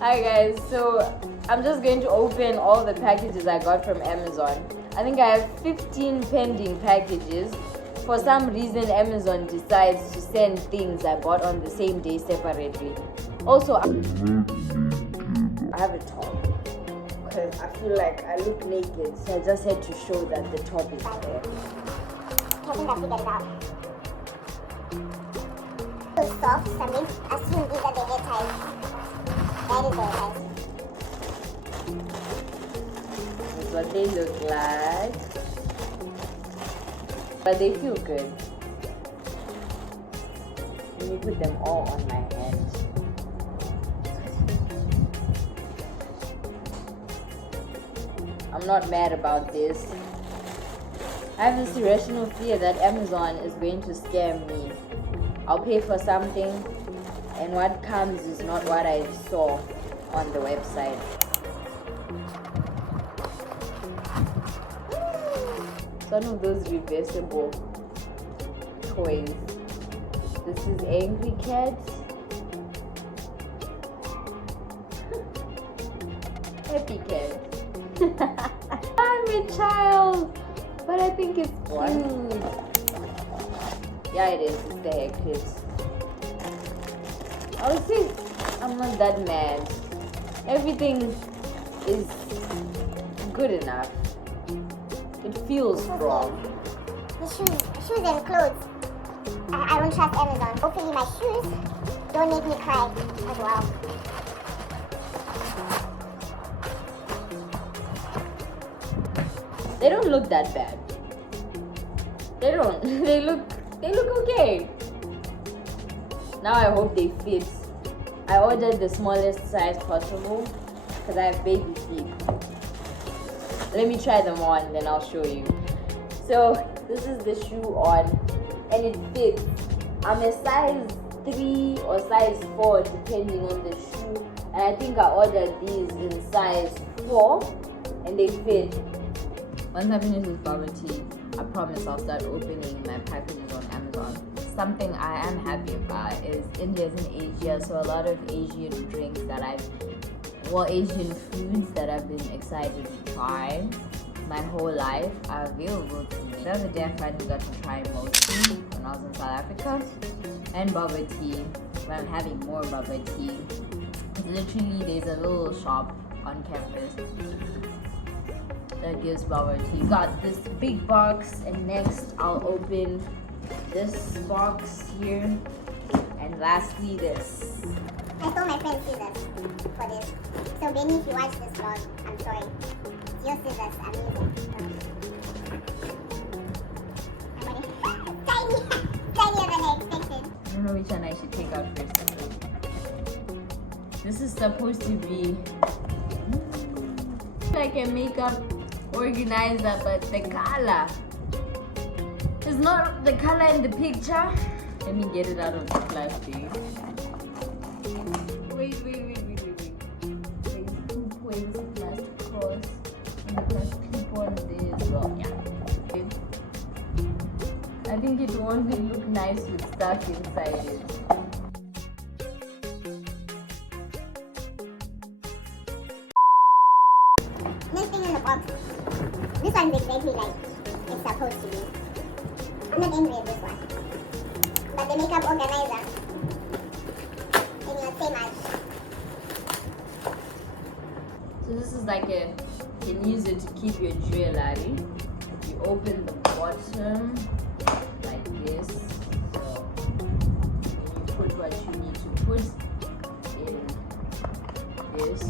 Hi guys, so I'm just going to open all the packages I got from Amazon. I think I have 15 pending packages. For some reason, Amazon decides to send things I bought on the same day separately. Also, I have a top because I feel like I look naked, so I just had to show that the top is there. I think I figured it out. So soft, so I'm going to assume these are the hair ties. That is the hair ties. This is what they look like. But they feel good. Let me put them all on my hand. I'm not mad about this. I have this irrational fear that Amazon is going to scam me. I'll pay for something and what comes is not what I saw on the website. It's one of those reversible toys. This is Angry Cat. Happy Cat. I'm a child, but I think it's cute. Yeah, it is. It's the hair clips. I would say I'm not that mad. Everything is good enough. It feels strong. The shoes and clothes. I don't trust Amazon. Hopefully my shoes don't make me cry as well. They don't look that bad. They don't. They look okay. Now I hope they fit. I ordered the smallest size possible because I have baby feet. Let me try them on, then I'll show you. So this is the shoe on, and it fits. I'm a size 3 or size 4 depending on the shoe, and I think I ordered these in size 4 and they fit. Once I finish this bubble tea, I promise I'll start opening my packages on Amazon. Something I am happy about is India's in Asia, so a lot of Asian drinks that Asian foods that I've been excited to try my whole life are available to me. The other day I finally got to try mochi when I was in South Africa, and bubble tea when I'm having more bubble tea. It's literally, there's a little shop on campus that gives bubble tea. Got this big box, and next I'll open this box here, and lastly this. I told my friend scissors for this. So Benny, if you watch this vlog, I'm sorry. Your scissors are amazing. Tiny, tinier than I expected. I don't know which one I should take out first. This is supposed to be like a makeup organizer, but the color is not the color in the picture. Let me get it out of the plastic. Wait. There's 2 points of plastic cross and the plastic clip on there as well. Yeah. I think it won't look nice with stuff inside it. Next thing in the box. This one's exactly like it's supposed to be. I'm not angry at this one. But the makeup organizer, anyway, same as. So this is like you can use it to keep your jewelry. You open the bottom like this. So you put what you need to put in this.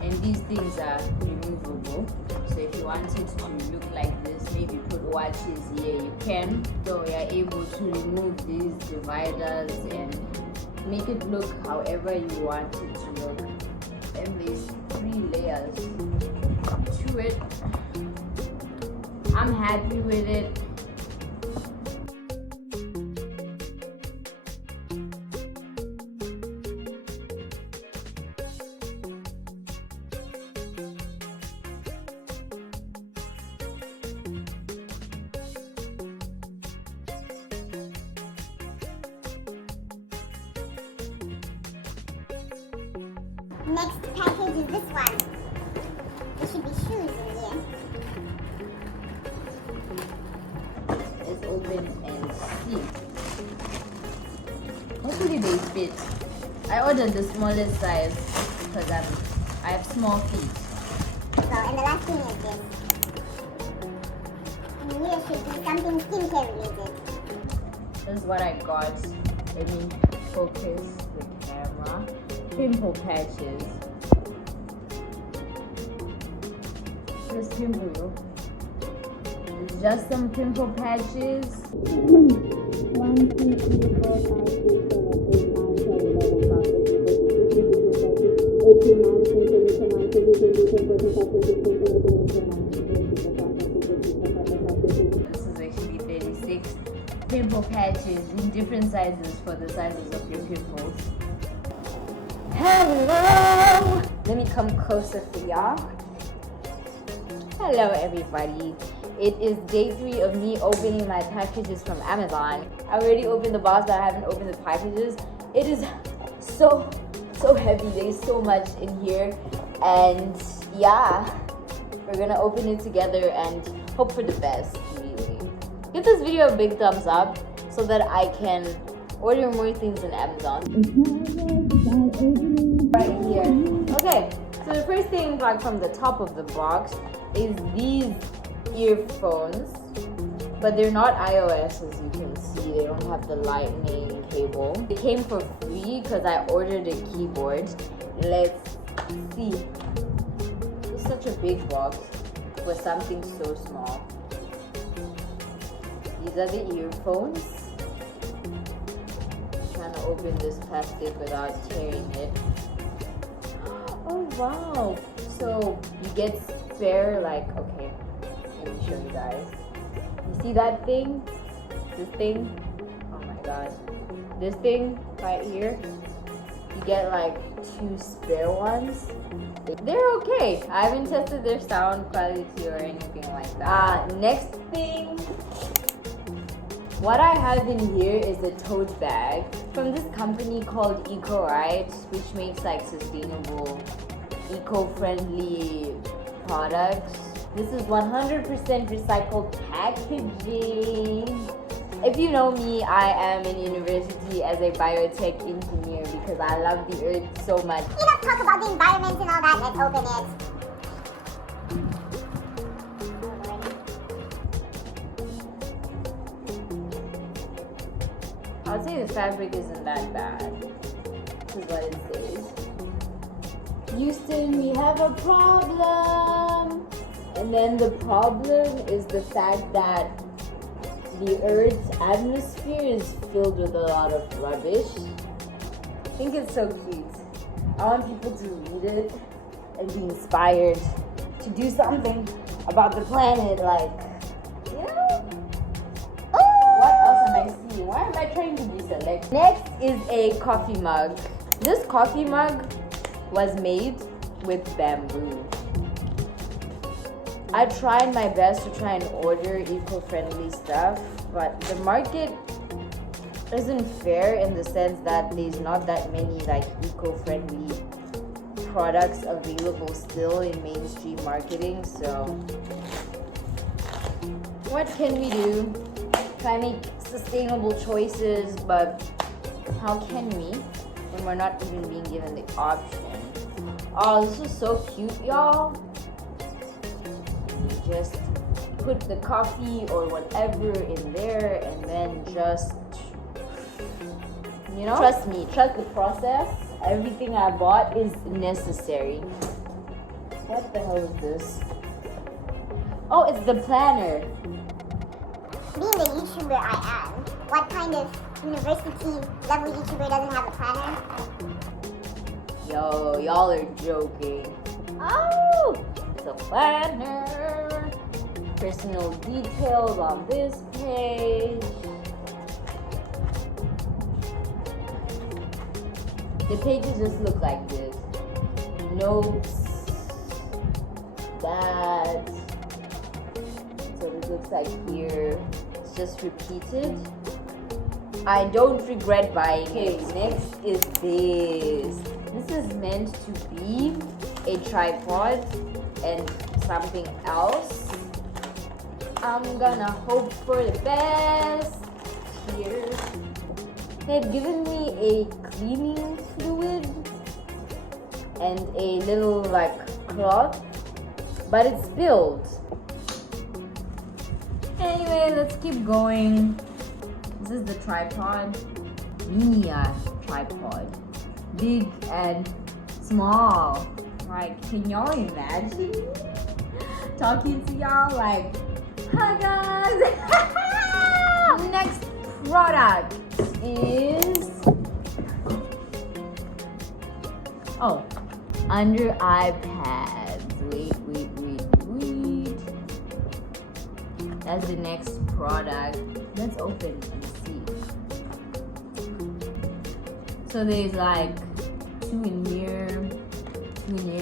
And these things are removable. So if you want it to look like this, maybe put watches here, you can. So you're able to remove these dividers and make it look however you want it to look. And there's 3 layers to it. I'm happy with it. Next package is this one. There should be shoes in here. Let's open and see. Hopefully they fit. I ordered the smallest size because I have small feet. So, and the last thing is this. And here should be something skincare related. This is what I got. Let me focus the camera. Pimple patches. This pimple, yo. It's just some pimple patches. 1, 2, 3, 4, 5, 6, 7, 8, 9, 10, 11, 12, 13, 14, 15, 16, 17, 18, 19, 20, 21, 22, 23, 24, 25, 26. This is actually 36 pimple patches in different sizes for the sizes of your pimples. Hello! Let me come closer for y'all. Hello everybody. It is day 3 of me opening my packages from Amazon. I already opened the box, but I haven't opened the packages. It is so heavy. There's so much in here. And yeah, we're gonna open it together and hope for the best, really. Give this video a big thumbs up so that I can order more things on Amazon. Right here. Okay, so the first thing like from the top of the box is these earphones, but they're not iOS, as you can see. They don't have the lightning cable. They came for free because I ordered a keyboard. Let's see. It's such a big box for something so small. These are the earphones. I'm trying to open this plastic without tearing it. Oh wow! So you get spare, like, okay, let me show you guys. You see that thing? This thing? Oh my god. This thing right here, you get like 2 spare ones. They're okay. I haven't tested their sound quality or anything like that. Next thing, what I have in here is a tote bag from this company called Eco-Right, which makes like sustainable, eco-friendly products. This is 100% recycled packaging. If you know me, I am in university as a biotech engineer because I love the earth so much. Enough talk about the environment and all that. Let's open it. I'll say the fabric isn't that bad. This is what it says. Houston, we have a problem. And then the problem is the fact that the Earth's atmosphere is filled with a lot of rubbish. I think it's so cute. I want people to read it and be inspired to do something about the planet, like, you know? What else am I seeing? Why am I trying to be select? Next is a coffee mug. This coffee mug was made with bamboo. I tried my best to try and order eco-friendly stuff, but the market isn't fair in the sense that there's not that many like eco-friendly products available still in mainstream marketing. So what can we do? Try and make sustainable choices, but how can we when we're not even being given the option? Oh, this is so cute, y'all. You just put the coffee or whatever in there and then just, you know, trust me, trust the process. Everything I bought is necessary. What the hell is this? Oh, it's the planner. Being the YouTuber I am, what kind of university level YouTuber doesn't have a planner? Yo, y'all are joking. Oh, it's a planner. Personal details on this page. The pages just look like this. Notes. That. So it looks like here. It's just repeated. I don't regret buying it. Next is this. This is meant to be a tripod and something else. I'm gonna hope for the best here. They've given me a cleaning fluid and a little like cloth, but it's spilled. Anyway, let's keep going. This is the tripod. Mini tripod. Big and small. Like, can y'all imagine me talking to y'all like, hi guys. Next product is under eye pads. Wait. That's the next product. Let's open and see. So there's like two in here.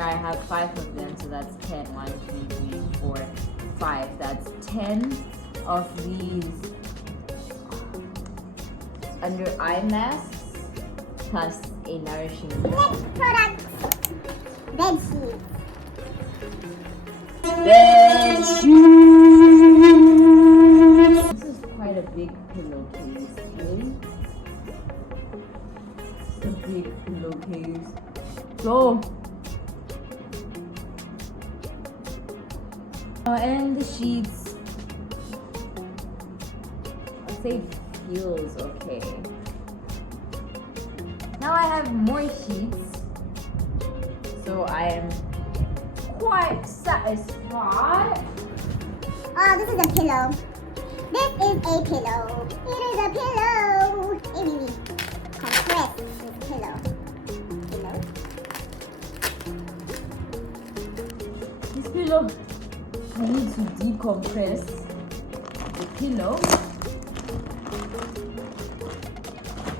I have 5 of them, so that's 10. 1, 2, 3, 4, 5. That's 10 of these under eye masks plus a nourishing. Next product, bed sheets. Bed sheets. This is quite a big pillowcase, okay? It's a big pillowcase. So, and the sheets, I'll say feels okay. Now I have more sheets, so I am quite satisfied. Oh, this is a pillow. This is a pillow. It is a pillow. It really compressed this pillow. This pillow, I need to decompress the pillow.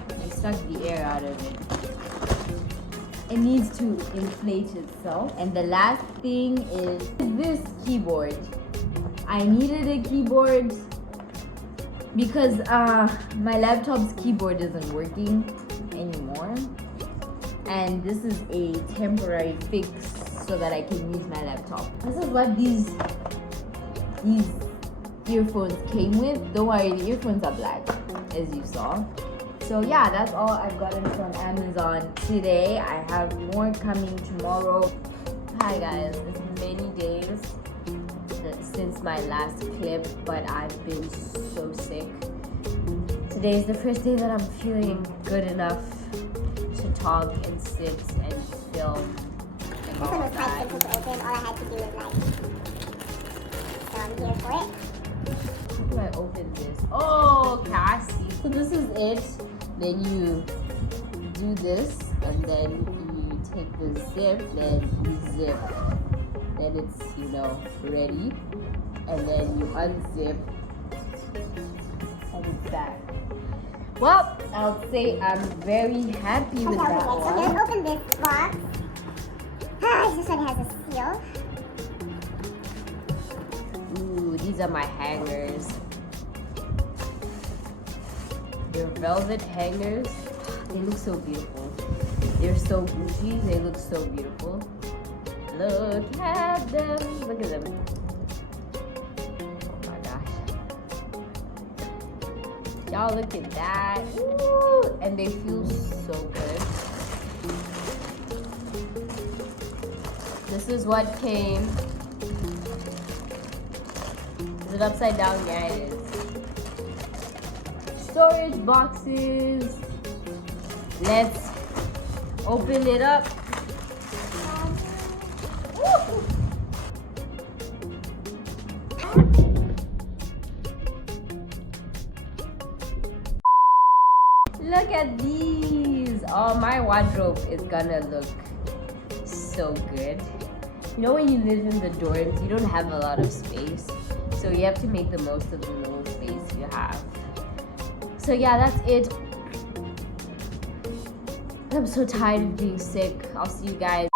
I suck the air out of it. It needs to inflate itself. And the last thing is this keyboard. I needed a keyboard because my laptop's keyboard isn't working anymore. And this is a temporary fix so that I can use my laptop. This is what these earphones came with. Don't worry, the earphones are black, as you saw. So yeah, that's all I've gotten from Amazon today. I have more coming tomorrow. Hi guys, it's many days since my last clip, but I've been so sick. Today is the first day that I'm feeling good enough to talk and sit and film. This one was quite simple to open. All I had to do was like, so I'm here for it. How do I open this? Oh, okay, I see. So this is it. Then you do this, and then you take the zip, then you zip. Then it's, ready. And then you unzip, and it's that. Well, I'll say I'm very happy with that So one. let's open this box. This one has a seal. Ooh, these are my hangers. They're velvet hangers. They look so beautiful. They're so Gucci. They look so beautiful. Look at them. Look at them. Oh my gosh. Y'all look at that. Ooh, and they feel so good. This is what came. Is it upside down? Yeah, it is. Storage boxes. Let's open it up. Look at these. Oh, my wardrobe is gonna look so good. You know, when you live in the dorms, you don't have a lot of space, so you have to make the most of the little space you have. So yeah, that's it. I'm so tired of being sick. I'll see you guys